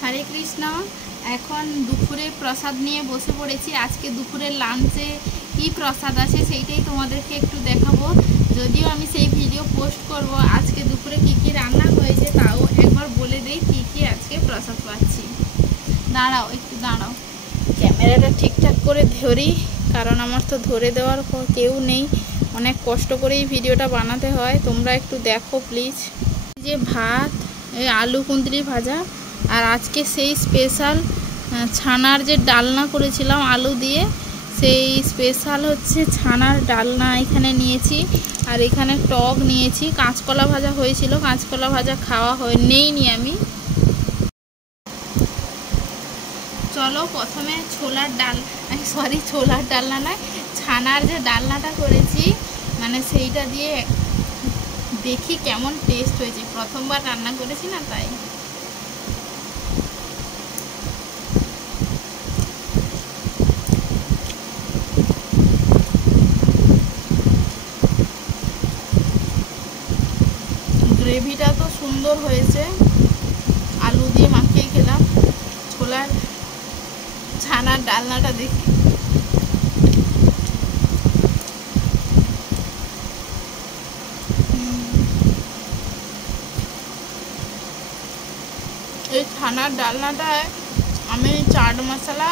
হরে কৃষ্ণ। এখন দুপুরে প্রসাদ নিয়ে বসে পড়েছি। আজকে দুপুরের লাঞ্চে কি প্রসাদ আছে সেইটাই তোমাদেরকে একটু দেখাবো। যদিও আমি সেই ভিডিও পোস্ট করব। আজকে দুপুরে কি কি রান্না হয়েছে তাও একবার বলে দেই কি কি আজকে প্রসাদ পাচ্ছি। দাঁড়াও একটু দাঁড়াও, ক্যামেরাটা ঠিকঠাক করে ধরি, কারণ আমার তো ধরে দেওয়ার কেউ নেই। অনেক কষ্ট করেই ভিডিওটা বানাতে হয়, তোমরা একটু দেখো প্লিজ। যে ভাত, এই আলু কুঁদরি ভাজা, আর আজকে সেই স্পেশাল ছানার যে ডালনা করেছিলাম আলু দিয়ে, সেই স্পেশাল হচ্ছে ছানার ডালনা এখানে নিয়েছি। আর এখানে টক নিয়েছি। কাঁচকলা ভাজা হয়েছিল, কাঁচকলা ভাজা খাওয়া নেইনি আমি। চলো প্রথমে ছোলার ডালনা নয়, ছানার যে ডালনাটা করেছি মানে সেইটা দিয়ে দেখি কেমন টেস্ট হয়েছে। প্রথমবার রান্না করেছি না, তাই। গ্রেভিটা তো সুন্দর হয়েছে, আলু দিয়ে মাখিয়ে খেলাম। ছোলার ছানার ডালনাটা দেখি এই ছানার ডালনাটায় আমি চাট মশলা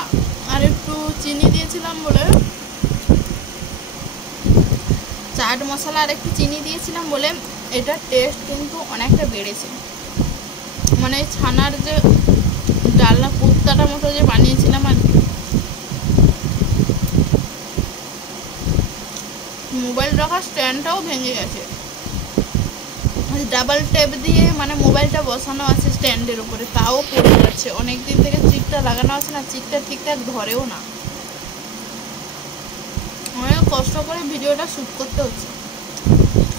আর একটু চিনি দিয়েছিলাম বলে এটার টেস্ট কিন্তু অনেকটা বেড়েছে। মানে ছানার যে ডালনা কুর্তাটা মতো যে বানিয়েছিলাম আর কি। মোবাইল রাখার স্ট্যান্ডটাও ভেঙে গেছে। ডাবল টেপ দিয়ে মানে মোবাইলটা বসানো আছে স্ট্যান্ডের উপরে, তাও পড়ে যাচ্ছে। অনেকদিন থেকে চিকটা লাগানো আছে না, চিকটা ঠিকঠাক ধরেও না। অনেক কষ্ট করে ভিডিওটা শ্যুট করতে হচ্ছে,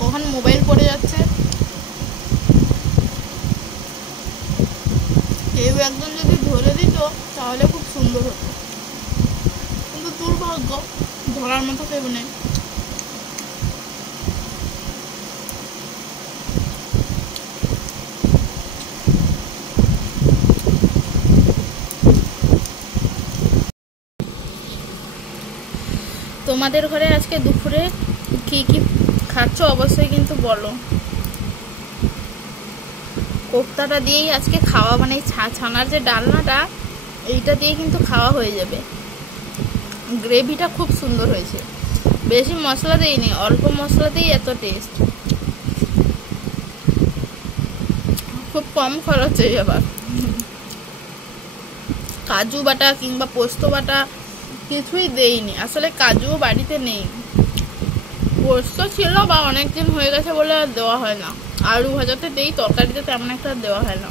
কখন মোবাইল পড়ে যাচ্ছে। কেউ একজন যদি ধরে দিত তাহলে খুব সুন্দর হতো, কিন্তু দুর্ভাগ্য ধরার মতো কেউ নেই। তোমাদের ঘরে আজকে দুপুরে কি কি খাচ্ছ অবশ্যই কিন্তু বলো। কোপ্তাটা দিয়েই আজকে খাওয়া, মানে ছানার যে ডালনাটা এইটা দিয়ে কিন্তু খাওয়া হয়ে যাবে। গ্রেভিটা খুব সুন্দর হয়েছে, বেশি মশলা দেইনি, অল্প মশলাতেই এত টেস্ট। খুব কম খরচে। আবার কাজু বাটা কিংবা পোস্ত বাটা কিছুই দেইনি। আসলে কাজুও বাড়িতে নেই, পোস্ত ছিল বা অনেকদিন হয়ে গেছে বলে আর দেওয়া হয় না। আলু ভাজাতে দেই, তরকারিতে তেমন একটা দেওয়া হয় না।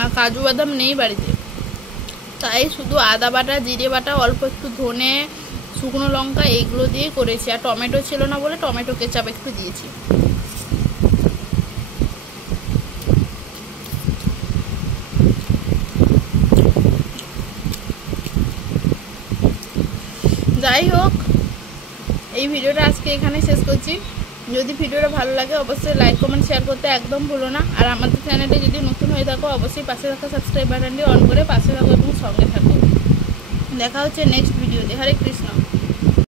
আর কাজু বাদাম নেই বাড়িতে, তাই শুধু আদা বাটা, জিরে বাটা, অল্প একটু ধনে, শুকনো লঙ্কা এইগুলো দিয়ে করেছি। আর টমেটো ছিল না বলে টমেটো কেচাপ একটু দিয়েছি। যাই হোক, এই ভিডিওটা আজকে এখানে শেষ করছি। যদি ভিডিওটা ভালো লাগে অবশ্যই লাইক কমেন্ট শেয়ার করতে একদম ভুলো না। আর আমাদের চ্যানেলে যদি নতুন হয়ে থাকো অবশ্যই পাশে থাকা সাবস্ক্রাইব বাটনটি অন করে পাশে থাকো এবং সঙ্গে থাকো। দেখা হচ্ছে নেক্সট ভিডিওতে। হরে কৃষ্ণ।